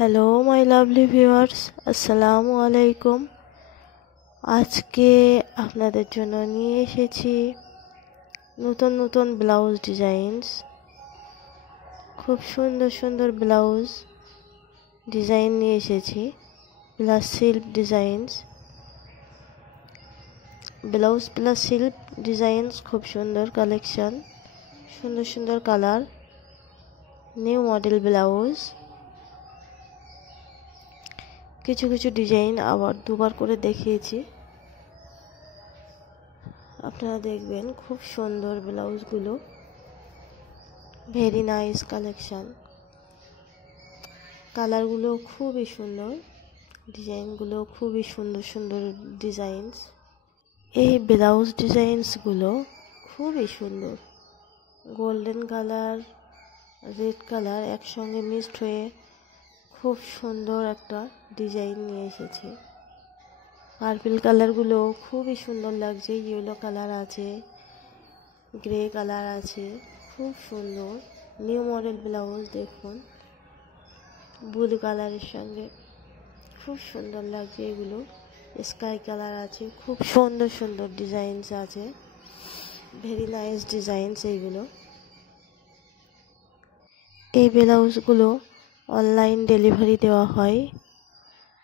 Hello my lovely viewers, আসসালামু আলাইকুম। আজকে আপনাদের জন্য নিয়ে এসেছি নতুন নতুন ব্লাউজ ডিজাইনস। খুব সুন্দর সুন্দর ব্লাউজ ডিজাইন নিয়ে এসেছি, plus silk designs. Blouse plus silk designs, খুব সুন্দর কালেকশন, সুন্দর সুন্দর কালার, নিউ মডেল ব্লাউজ। কিছু কিছু ডিজাইন আবার দুবার করে দেখিয়েছি, আপনারা দেখবেন। খুব সুন্দর ব্লাউজগুলো, ভেরি নাইস কালেকশন। কালারগুলো খুবই সুন্দর, ডিজাইনগুলো খুবই সুন্দর সুন্দর ডিজাইনস। এই ব্লাউজ ডিজাইনসগুলো খুবই সুন্দর, গোল্ডেন কালার, রেড কালার একসঙ্গে মিক্সড হয়ে খুব সুন্দর একটা ডিজাইন নিয়ে এসেছি। পার্পল কালারগুলো খুবই সুন্দর লাগছে, ইয়েলো কালার আছে, গ্রে কালার আছে, খুব সুন্দর নিউ মডেল ব্লাউজ। দেখুন, ব্লু কালারের সঙ্গে খুব সুন্দর লাগছে এগুলো। স্কাই কালার আছে, খুব সুন্দর সুন্দর ডিজাইনস আছে, ভেরি নাইস ডিজাইনস এইগুলো। এই ব্লাউজগুলো অনলাইন ডেলিভারি দেওয়া হয়,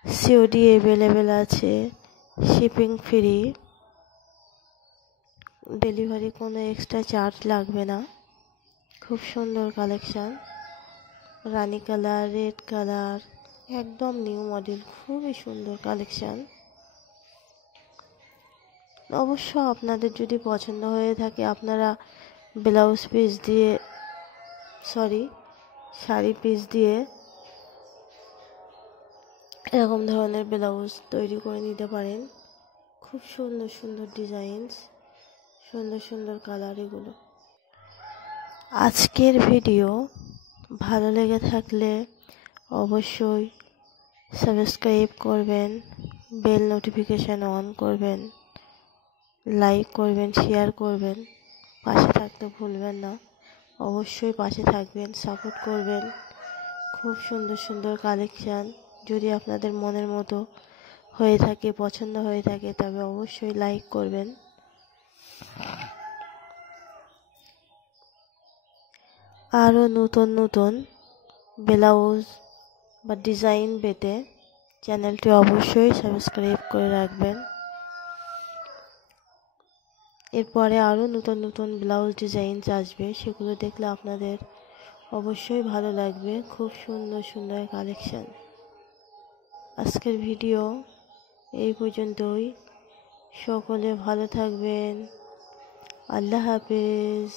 সিওডি অ্যাভেলেবেল আছে, শিপিং ফ্রি, ডেলিভারি কোনো এক্সট্রা চার্জ লাগবে না। খুব সুন্দর কালেকশান, রানি কালার, রেড কালার, একদম নিউ মডেল, খুবই সুন্দর কালেকশান। অবশ্য আপনাদের যদি পছন্দ হয়ে থাকে, আপনারা ব্লাউজ পিস দিয়ে শাড়ি পিস দিয়ে এরকম ধরনের ব্লাউজ তৈরি করে নিতে পারেন। খুব সুন্দর সুন্দর ডিজাইনস, সুন্দর সুন্দর কালার এগুলো। আজকের ভিডিও ভালো লেগে থাকলে অবশ্যই সাবস্ক্রাইব করবেন, বেল নোটিফিকেশান অন করবেন, লাইক করবেন, শেয়ার করবেন, পাশে থাকতে ভুলবেন না। অবশ্যই পাশে থাকবেন, সাপোর্ট করবেন। খুব সুন্দর সুন্দর কালেকশান। যদি আপনাদের মনের মতো হয়ে থাকে, পছন্দ হয়ে থাকে, তবে অবশ্যই লাইক করবেন। আরও নতুন নতুন ব্লাউজ বা ডিজাইন পেতে চ্যানেলটি অবশ্যই সাবস্ক্রাইব করে রাখবেন। এরপরে আরও নতুন নতুন ব্লাউজ ডিজাইনস আসবে, সেগুলো দেখলে আপনাদের অবশ্যই ভালো লাগবে। খুব সুন্দর সুন্দর কালেকশান। আজকের ভিডিও এই পর্যন্তই। সকলে ভালো থাকবেন। আল্লাহ হাফেজ।